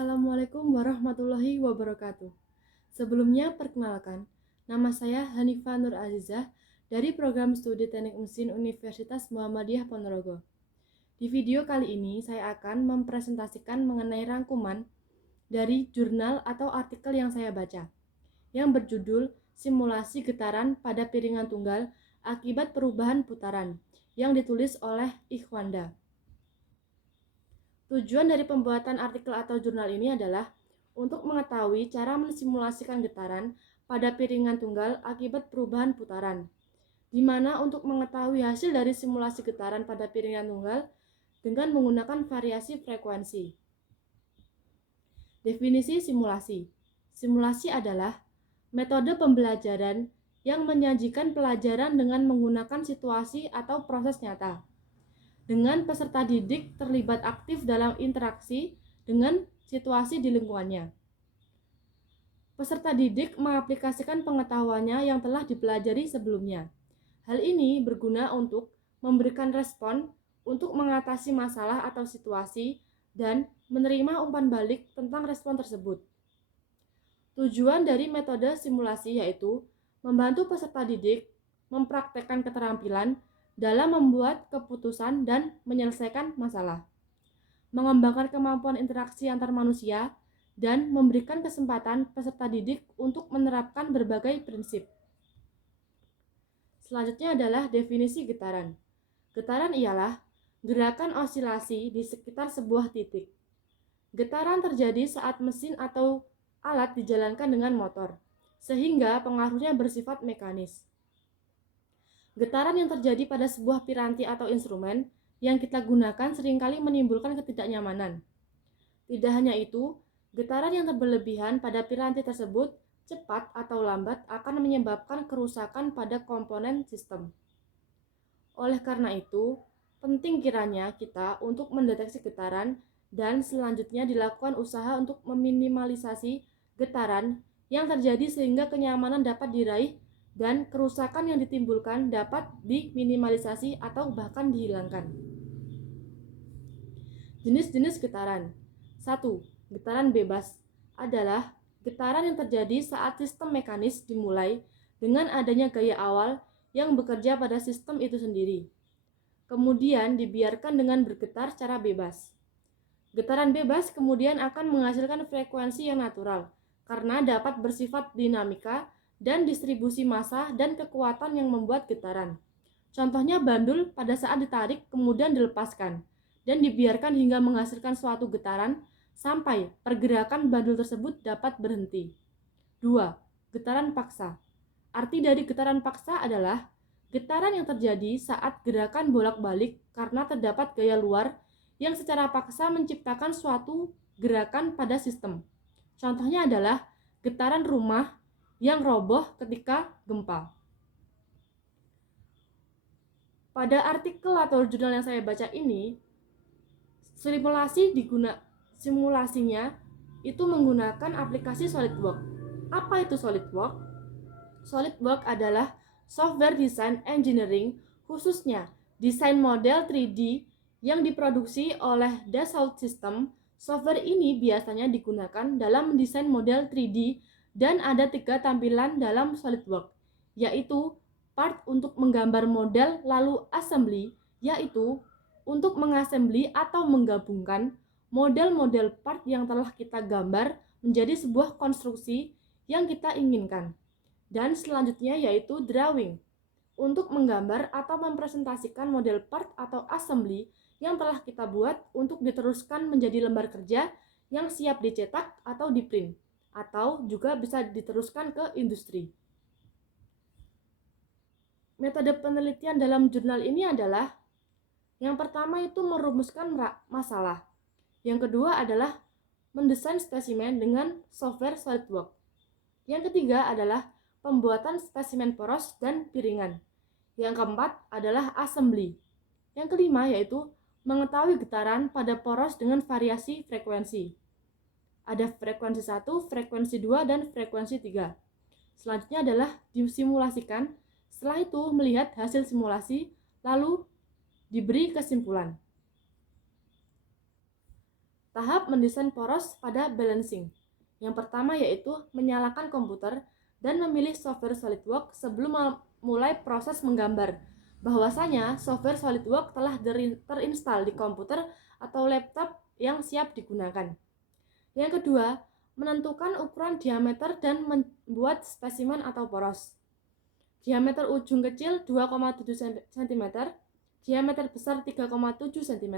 Assalamualaikum warahmatullahi wabarakatuh. Sebelumnya perkenalkan, nama saya Hanifah Nur Azizah dari Program Studi Teknik Mesin Universitas Muhammadiyah Ponorogo. Di video kali ini saya akan mempresentasikan mengenai rangkuman dari jurnal atau artikel yang saya baca, yang berjudul Simulasi Getaran pada Piringan Tunggal Akibat Perubahan Putaran, yang ditulis oleh Ikhwanda. Tujuan dari pembuatan artikel atau jurnal ini adalah untuk mengetahui cara mensimulasikan getaran pada piringan tunggal akibat perubahan putaran, di mana untuk mengetahui hasil dari simulasi getaran pada piringan tunggal dengan menggunakan variasi frekuensi. Definisi simulasi. Simulasi adalah metode pembelajaran yang menyajikan pelajaran dengan menggunakan situasi atau proses nyata, dengan peserta didik terlibat aktif dalam interaksi dengan situasi di lingkungannya. Peserta didik mengaplikasikan pengetahuannya yang telah dipelajari sebelumnya. Hal ini berguna untuk memberikan respon untuk mengatasi masalah atau situasi dan menerima umpan balik tentang respon tersebut. Tujuan dari metode simulasi yaitu membantu peserta didik mempraktekkan keterampilan dalam membuat keputusan dan menyelesaikan masalah, mengembangkan kemampuan interaksi antar manusia, dan memberikan kesempatan peserta didik untuk menerapkan berbagai prinsip. Selanjutnya adalah definisi getaran. Getaran ialah gerakan osilasi di sekitar sebuah titik. Getaran terjadi saat mesin atau alat dijalankan dengan motor, sehingga pengaruhnya bersifat mekanis. Getaran yang terjadi pada sebuah piranti atau instrumen yang kita gunakan seringkali menimbulkan ketidaknyamanan. Tidak hanya itu, getaran yang berlebihan pada piranti tersebut cepat atau lambat akan menyebabkan kerusakan pada komponen sistem. Oleh karena itu, penting kiranya kita untuk mendeteksi getaran dan selanjutnya dilakukan usaha untuk meminimalisasi getaran yang terjadi sehingga kenyamanan dapat diraih dan kerusakan yang ditimbulkan dapat diminimalisasi atau bahkan dihilangkan. Jenis-jenis getaran. 1. Getaran bebas adalah getaran yang terjadi saat sistem mekanis dimulai dengan adanya gaya awal yang bekerja pada sistem itu sendiri, kemudian dibiarkan dengan bergetar secara bebas. Getaran bebas kemudian akan menghasilkan frekuensi yang natural karena dapat bersifat dinamika dan distribusi massa dan kekuatan yang membuat getaran. Contohnya bandul pada saat ditarik kemudian dilepaskan dan dibiarkan hingga menghasilkan suatu getaran sampai pergerakan bandul tersebut dapat berhenti. 2. Getaran paksa. Arti dari getaran paksa adalah getaran yang terjadi saat gerakan bolak-balik karena terdapat gaya luar yang secara paksa menciptakan suatu gerakan pada sistem. Contohnya adalah getaran rumah yang roboh ketika gempa. Pada artikel atau jurnal yang saya baca ini, simulasinya itu menggunakan aplikasi SolidWorks. Apa itu SolidWorks? SolidWorks adalah software design engineering, khususnya desain model 3D yang diproduksi oleh Dassault Systèmes. Software ini biasanya digunakan dalam mendesain model 3D dan ada 3 tampilan dalam SolidWorks, yaitu part untuk menggambar model, lalu assembly, yaitu untuk mengassembly atau menggabungkan model-model part yang telah kita gambar menjadi sebuah konstruksi yang kita inginkan. Dan selanjutnya yaitu drawing, untuk menggambar atau mempresentasikan model part atau assembly yang telah kita buat untuk diteruskan menjadi lembar kerja yang siap dicetak atau diprint, atau juga bisa diteruskan ke industri. Metode penelitian dalam jurnal ini adalah yang pertama itu merumuskan masalah. Yang kedua adalah mendesain spesimen dengan software SolidWorks. Yang ketiga adalah pembuatan spesimen poros dan piringan. Yang keempat adalah assembly. Yang kelima yaitu mengetahui getaran pada poros dengan variasi frekuensi. Ada frekuensi 1, frekuensi 2, dan frekuensi 3. Selanjutnya adalah disimulasikan. Setelah itu melihat hasil simulasi, lalu diberi kesimpulan. Tahap mendesain poros pada balancing. Yang pertama yaitu menyalakan komputer dan memilih software SolidWorks sebelum mulai proses menggambar. Bahwasanya software SolidWorks telah terinstal di komputer atau laptop yang siap digunakan. Yang kedua, menentukan ukuran diameter dan membuat spesimen atau poros. Diameter ujung kecil 2,7 cm, diameter besar 3,7 cm,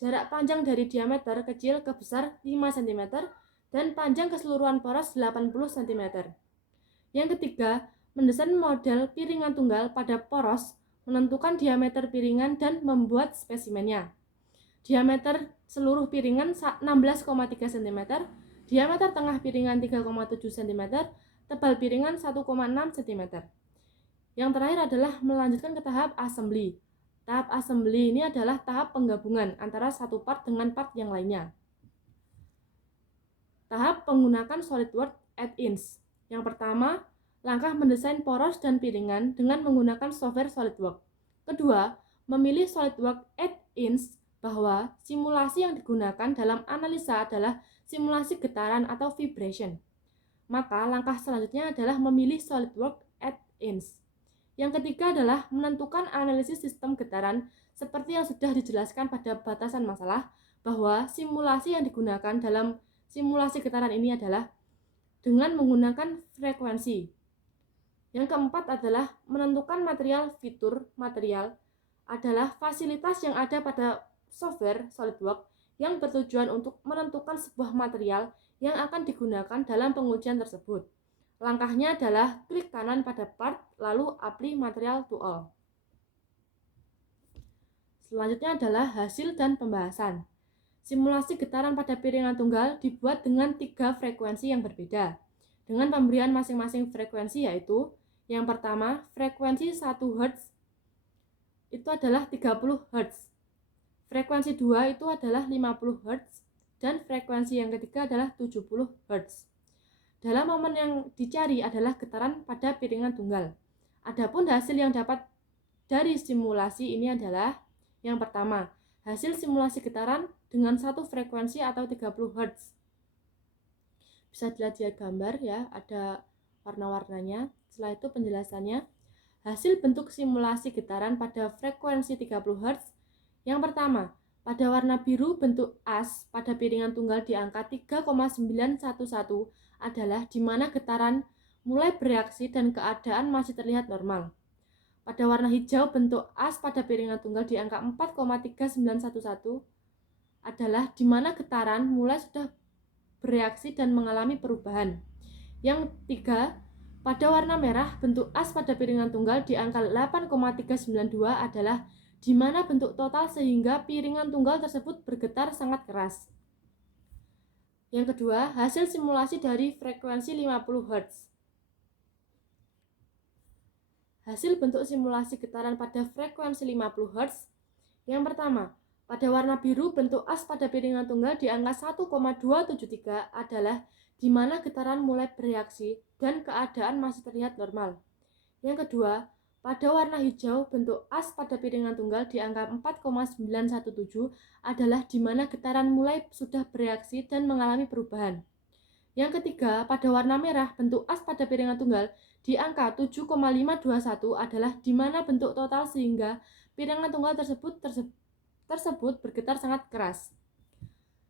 jarak panjang dari diameter kecil ke besar 5 cm, dan panjang keseluruhan poros 80 cm. Yang ketiga, mendesain model piringan tunggal pada poros, menentukan diameter piringan dan membuat spesimennya. Diameter seluruh piringan 16,3 cm, diameter tengah piringan 3,7 cm, tebal piringan 1,6 cm. Yang terakhir adalah melanjutkan ke tahap assembly. Tahap assembly ini adalah tahap penggabungan antara satu part dengan part yang lainnya. Tahap menggunakan SolidWorks Add-ins. Yang pertama, langkah mendesain poros dan piringan dengan menggunakan software SolidWorks. Kedua, memilih SolidWorks Add-ins bahwa simulasi yang digunakan dalam analisa adalah simulasi getaran atau vibration. Maka langkah selanjutnya adalah memilih SolidWorks Add-ins. Yang ketiga adalah menentukan analisis sistem getaran seperti yang sudah dijelaskan pada batasan masalah bahwa simulasi yang digunakan dalam simulasi getaran ini adalah dengan menggunakan frekuensi. Yang keempat adalah menentukan material. Fitur material adalah fasilitas yang ada pada software SolidWorks yang bertujuan untuk menentukan sebuah material yang akan digunakan dalam pengujian tersebut. Langkahnya adalah klik kanan pada part, lalu apply material to all. Selanjutnya adalah hasil dan pembahasan. Simulasi getaran pada piringan tunggal dibuat dengan 3 frekuensi yang berbeda, dengan pemberian masing-masing frekuensi yaitu yang pertama, frekuensi 1 Hz itu adalah 30 Hz. Frekuensi 2 itu adalah 50 Hz, dan frekuensi yang ketiga adalah 70 Hz. Dalam momen yang dicari adalah getaran pada piringan tunggal. Adapun hasil yang dapat dari simulasi ini adalah yang pertama, hasil simulasi getaran dengan satu frekuensi atau 30 Hz. Bisa dilihat di gambar ya, ada warna-warnanya. Setelah itu penjelasannya. Hasil bentuk simulasi getaran pada frekuensi 30 Hz. Yang pertama, pada warna biru bentuk as pada piringan tunggal di angka 3,911 adalah di mana getaran mulai bereaksi dan keadaan masih terlihat normal. Pada warna hijau bentuk as pada piringan tunggal di angka 4,3911 adalah di mana getaran mulai sudah bereaksi dan mengalami perubahan. Yang ketiga, pada warna merah bentuk as pada piringan tunggal di angka 8,392 adalah di mana bentuk total sehingga piringan tunggal tersebut bergetar sangat keras. Yang kedua, hasil simulasi dari frekuensi 50 Hz. Hasil bentuk simulasi getaran pada frekuensi 50 Hz. Yang pertama, pada warna biru bentuk as pada piringan tunggal di angka 1,273 adalah di mana getaran mulai bereaksi dan keadaan masih terlihat normal. Yang kedua, pada warna hijau, bentuk as pada piringan tunggal di angka 4,917 adalah di mana getaran mulai sudah bereaksi dan mengalami perubahan. Yang ketiga, pada warna merah, bentuk as pada piringan tunggal di angka 7,521 adalah di mana bentuk total sehingga piringan tunggal tersebut bergetar sangat keras.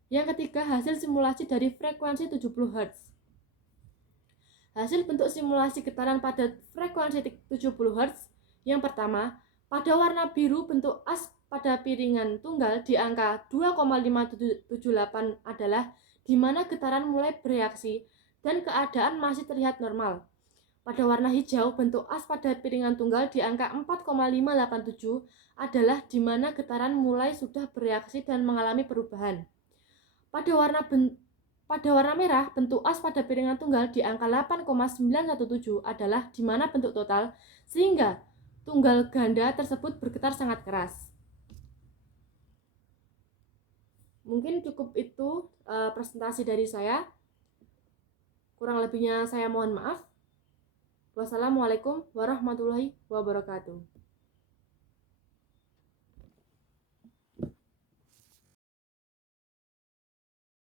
Yang ketiga, hasil simulasi dari frekuensi 70 Hz. Hasil bentuk simulasi getaran pada frekuensi 70 Hz. Yang pertama, pada warna biru bentuk as pada piringan tunggal di angka 2,578 adalah di mana getaran mulai bereaksi dan keadaan masih terlihat normal. Pada warna hijau, bentuk as pada piringan tunggal di angka 4,587 adalah di mana getaran mulai sudah bereaksi dan mengalami perubahan. Pada warna merah, bentuk as pada piringan tunggal di angka 8,917 adalah di mana bentuk total sehingga tunggal ganda tersebut bergetar sangat keras. Mungkin cukup itu presentasi dari saya. Kurang lebihnya saya mohon maaf. Wassalamualaikum warahmatullahi wabarakatuh.